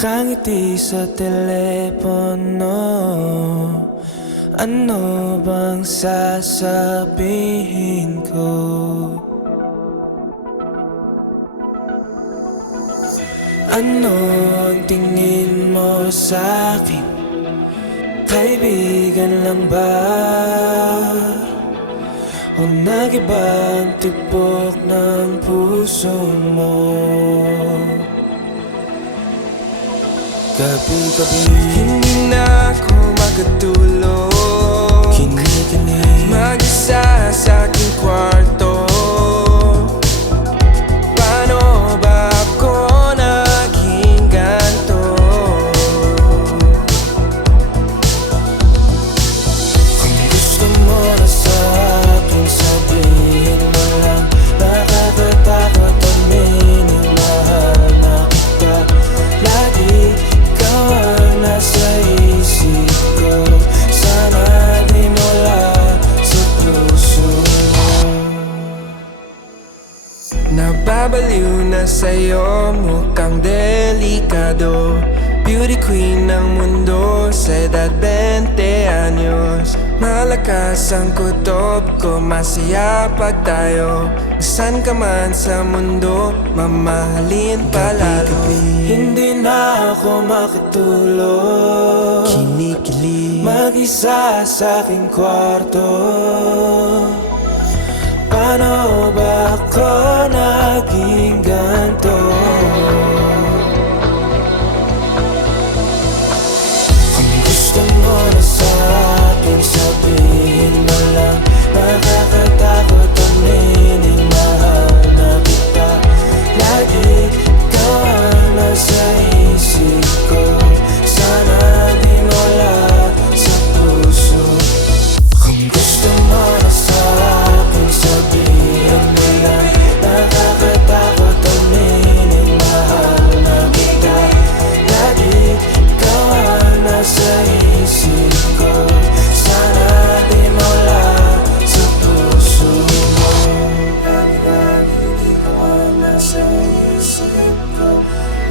Nakangiti sa telepono, ano bang sasabihin ko? Ano ang tingin mo sa'kin? Kaibigan lang ba? O nag-iba ang tibok ng puso mo? Gabi-gabi hindi na ako makatulog, kinikinig mag-isa sa aking kwarto. Paano ba ako naging ganto? Kung gusto mo na sa'kin, sabihin mo lang. Nakakatakot aminin, mahal na kita. Lagi ikaw ang nasa isip ko. Sana di mula sa puso mo. Nababaliw na sa'yo, mukhang delikado. Beauty queen ng mundo sa edad 20 anyos. Malakas ang kutob ko, masaya pag tayo. Saan ka man sa mundo, mamahalin palalo. Hindi na ako makatulog, Kinikilig, mag-isa sa aking kwarto. Paano ba ako naging ganto? Kung gusto mo na sa'kin, sabihin mo lang. Nakakatakot aminin, mahal na kita. Lagi ikaw ang nasa isip ko. Sana di mawala sa puso. Kung gusto mo na sa'kin, sabihin mo lang. Nakakatakot aminin, mahal na kita. Lagi ikaw ang nasa isip ko. Sana di mawala sa puso mo. Lagi-lagi ikaw ang nasa isip ko.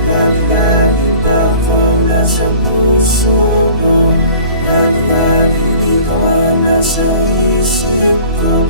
Lagi-lagi ikaw ang nasa puso mo. Lagi-lagi ikaw ang nasa isip ko.